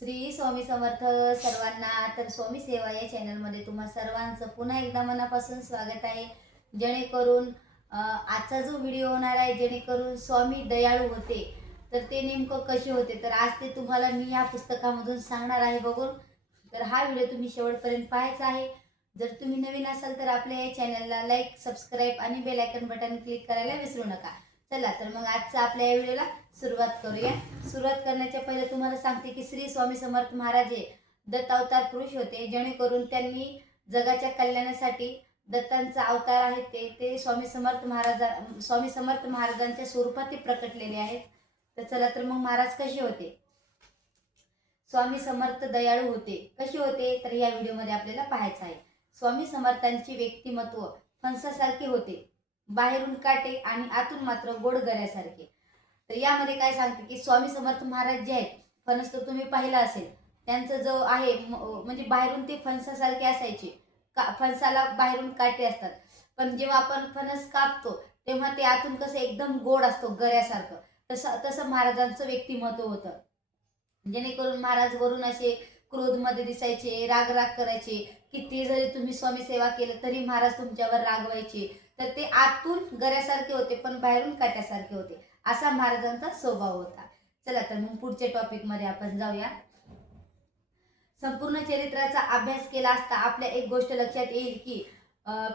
श्री स्वामी समर्थ सर्वांना. तर स्वामी सेवा या चॅनलमध्ये तुम्हा सर्वांचं पुन्हा एकदा मनापासून स्वागत आहे. जेणेकरून आजचा जो व्हिडिओ होणार आहे, जेणेकरून स्वामी दयाळू होते, तर ते नेमकं कसे होते, तर आज ते तुम्हाला मी या पुस्तकामधून सांगणार आहे बघून. तर हा व्हिडिओ तुम्ही शेवटपर्यंत पाहायचा आहे. जर तुम्ही नवीन असाल तर आपल्या या चॅनलला लाईक, सबस्क्राईब आणि बेल आयकन बटन क्लिक करायला विसरू नका. चला तर मग आजचा आपल्या या व्हिडिओला सुरुवात करूया. सुरुवात करण्याच्या पहिले तुम्हाला सांगते की श्री स्वामी समर्थ महाराज हे दत्त अवतार पुरुष होते, जेणेकरून त्यांनी जगाच्या कल्याणासाठी दत्तांचा अवतार आहे ते स्वामी समर्थ महाराजांच्या स्वरूपात ते प्रकटलेले आहेत. तर चला तर मग महाराज कसे होते, स्वामी समर्थ दयाळू होते, कसे होते, तर या व्हिडिओमध्ये आपल्याला पाहायचं आहे. स्वामी समर्थांचे व्यक्तिमत्व फणसासारखे होते, बाहेरून काटे आणि आतून मात्र गोड गऱ्यासारखे. तर यामध्ये काय सांगते की स्वामी समर्थ महाराज जे आहेत, फणस तर तुम्ही पाहिला असेल, त्यांचं जो आहे म्हणजे बाहेरून ते फणसासारखे असायचे. फणसाला बाहेरून काटे असतात, पण जेव्हा आपण फणस कापतो तेव्हा ते आतून कसं एकदम गोड असतो गऱ्यासारखं. तसं तसं महाराजांचं व्यक्तिमत्व होतं. जेणेकरून महाराज वरून असे क्रोधमध्ये दिसायचे, राग करायचे. किती जरी तुम्ही स्वामी सेवा केलं तरी महाराज तुमच्यावर रागवायचे. तर ते आतून गऱ्यासारखे होते पण बाहेरून काट्यासारखे होते, असा महाराजांचा स्वभाव होता. चला तर मग पुढच्या टॉपिक मध्ये आपण जाऊया. संपूर्ण चरित्राचा अभ्यास केला असता आपल्या एक गोष्ट लक्षात येईल की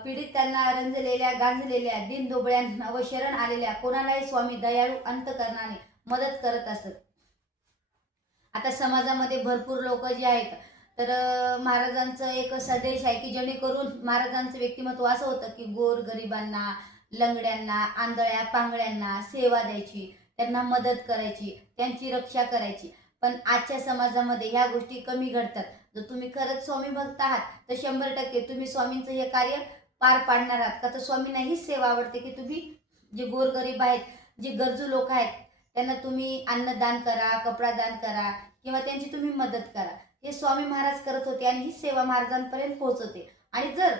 पीडितांना, रंजलेल्या, गांजलेल्या, दीनदुबळ्यांना व शरण आलेल्या कोणालाही स्वामी दयाळू अंतकरणाने मदत करत असत. आता समाजामध्ये भरपूर लोक जे आहेत, तर महाराजांचं एक संदेश आहे की जेणेकरून महाराजांचं व्यक्तिमत्व असं होतं की गोर गरिबांना, लंगड्यांना, आंधळ्या पांगळ्यांना सेवा द्यायची, त्यांना मदत करायची, त्यांची रक्षा करायची. पण आजच्या समाजामध्ये ह्या गोष्टी कमी घडतात. जर तुम्ही खरंच स्वामी भक्त आहात तर 100% तुम्ही स्वामींचं हे कार्य पार पाडणार आहात का. तर स्वामींना हीच सेवा आवडते की तुम्ही जे गोरगरीब आहेत, जे गरजू लोक आहेत, त्यांना तुम्ही अन्नदान करा, कपडा दान करा किंवा त्यांची तुम्ही मदत करा. हे स्वामी महाराज करत होते आणि ही सेवा महाराजांपर्यंत पोहोचवते. आणि जर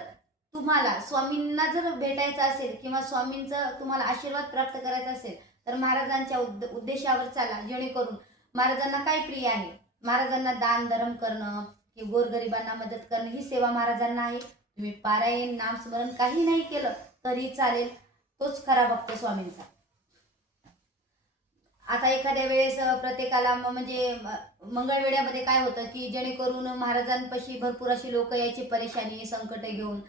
तुम्हाला स्वामींना जर भेटायचं असेल किंवा स्वामींचा तुम्हाला आशीर्वाद प्राप्त करायचा असेल तर महाराजांच्या उद्देशावर चाला. जेणेकरून महाराजांना काय प्रिय आहे, महाराजांना दान धर्म करणं की गोरगरिबांना मदत करणं, ही सेवा महाराजांना आहे. तुम्ही पारायण, नामस्मरण काही नाही केलं तरी चालेल, तोच खरा भक्त स्वामींचा. आता एखाद्या वेळेस प्रत्येकाला म्हणजे मंगळवेड्यामध्ये काय होतं की जेणेकरून महाराजांपाशी भरपूर अशी लोक यायची परेशानी, संकट घेऊन.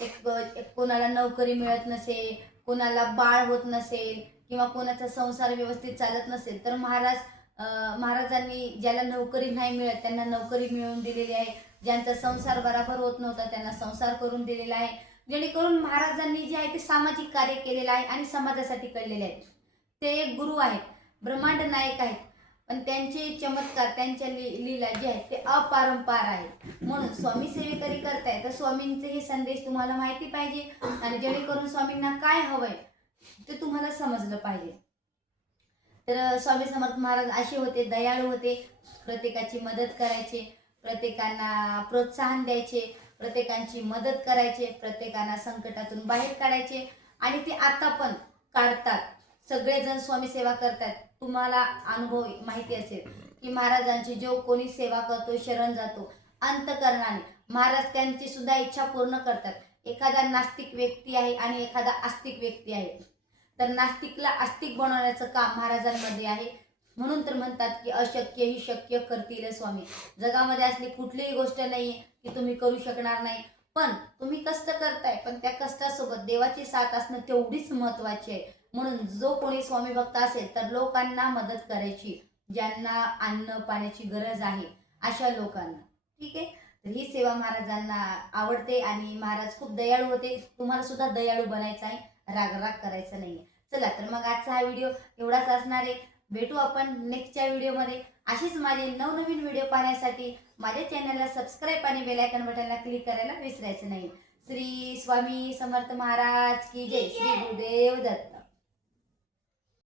एक कोणाला नोकरी मिळत नसेल, कोणाला बाळ होत नसेल किंवा कोणाचा संसार व्यवस्थित चालत नसेल, तर महाराजांनी ज्याला नोकरी नाही मिळत त्यांना नोकरी मिळवून दिलेली आहे. ज्यांचा संसार बराबर होत नव्हता त्यांना संसार करून दिलेला आहे. जेणेकरून महाराजांनी जे आहे ते सामाजिक कार्य केलेलं आहे आणि समाजासाठी कळलेले आहे. ते एक गुरु आहेत, ब्रह्मांड नायक आहेत, पण त्यांचे चमत्कार, त्यांच्या लीला जे आहेत ते अपारंपार आहेत. म्हणून स्वामी सेवेकरी करताय तर स्वामींचे हे संदेश तुम्हाला माहिती पाहिजे आणि जेणेकरून स्वामींना काय हवंय ते तुम्हाला समजलं पाहिजे. तर स्वामी समर्थ महाराज असे होते, दयाळू होते, प्रत्येकाची मदत करायचे, प्रत्येकांना प्रोत्साहन द्यायचे, प्रत्येकांची मदत करायचे, प्रत्येकांना संकटातून बाहेर काढायचे आणि ते आता पण काढतात. सगळेजण स्वामी सेवा करतात. तुम्हाला अनुभव माहिती असेल की महाराजांची जो कोणी सेवा करतो, शरण जातो अंतकरणाने, महाराज त्यांची सुद्धा इच्छा पूर्ण करतात. एखादा नास्तिक व्यक्ती आहे आणि एखादा आस्तिक व्यक्ती आहे, तर नास्तिकला आस्तिक बनवण्याचं काम महाराजांमध्ये आहे. म्हणून तर म्हणतात की अशक्य ही शक्य करतील स्वामी. जगामध्ये असली कुठलीही गोष्ट नाही की तुम्ही करू शकणार नाही, पण तुम्ही कष्ट करताय, पण त्या कष्टासोबत देवाची साथ असणं तेवढीच महत्वाची आहे. म्हणून जो कोणी स्वामी भक्त असेल तर लोकांना मदत करायची, ज्यांना अन्न पाण्याची गरज आहे अशा लोकांना. ठीक आहे. तर ही सेवा महाराजांना आवडते आणि महाराज खूप दयाळू होते. तुम्हाला सुद्धा दयाळू बनायचं आहे, राग करायचा नाहीये. चला तर मग आजचा हा व्हिडिओ एवढाच असणार आहे. भेटू आपण नेक्स्टच्या व्हिडिओमध्ये. अशीच माझे नवनवीन व्हिडिओ पाहण्यासाठी माझ्या चॅनलला सबस्क्राईब आणि बेल आयकॉन बटनला क्लिक करायला विसरायचं नाही. श्री स्वामी समर्थ महाराज की जय. श्री गुरुदेव दत्त.